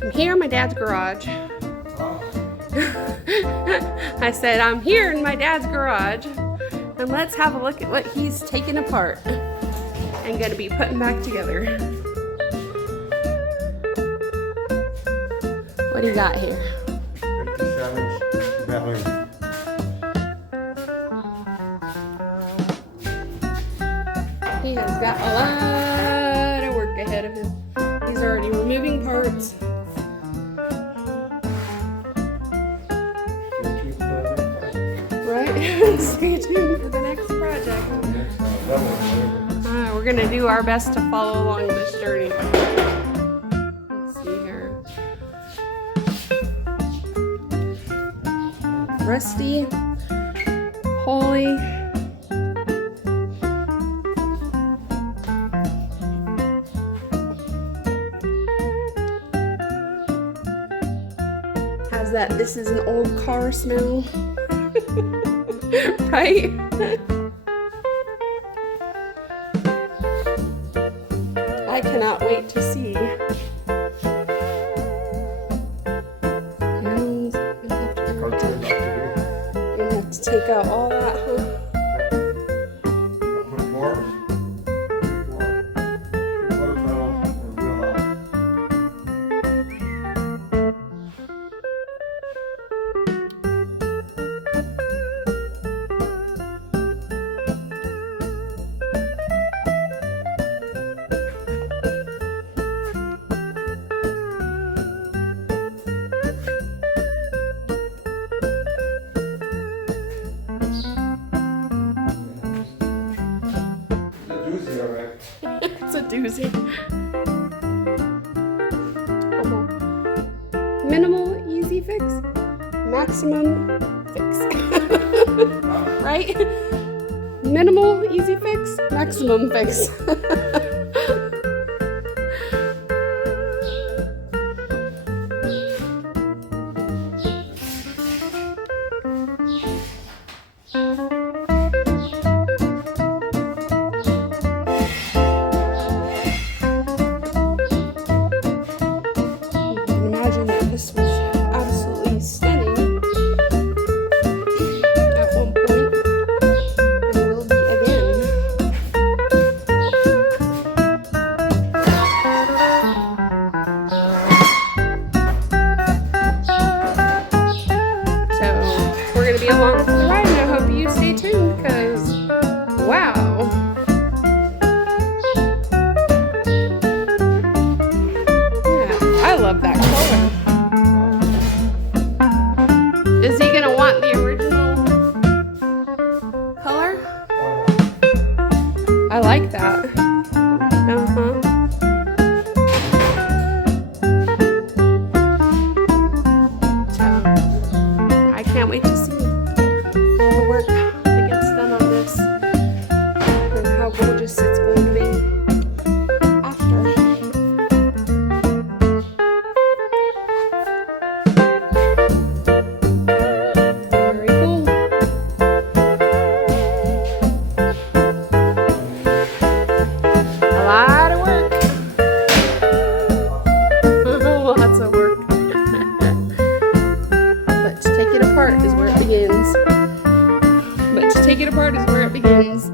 So I'm here in my dad's garage. I said, I'm here in my dad's garage, and let's have a look at what he's taking apart and gonna be putting back together. What do you got here? 57 Bel Air. He has got a lot of work ahead of him. He's already removing parts. Right? Stay tuned for the next project. We're gonna do our best to follow along this journey. Let's see here. Rusty, holy. Has that "this is an old car" smell. Right? I cannot wait to see. You're gonna have to take out all that, huh? It's a doozy. Come on. Minimal, easy fix, maximum fix. Right? Minimal, easy fix, maximum fix. This was absolutely stunning at one point, and will be again. So we're going to be along for the ride, and I hope you stay tuned, because wow. Yeah, I love that color. Is he gonna want the original color? I like that. So, I can't wait to see all the work that gets done on this and how gorgeous it's going to be after. Is where it begins. But to take it apart is where it begins.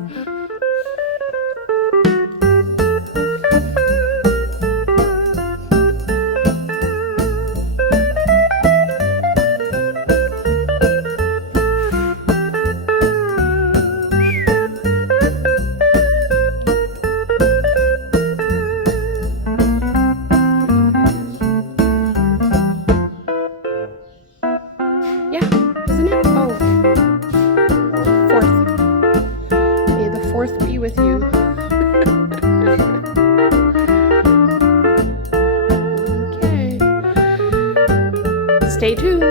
Isn't it? Oh, 4th. May the 4th be with you. Okay. Stay tuned.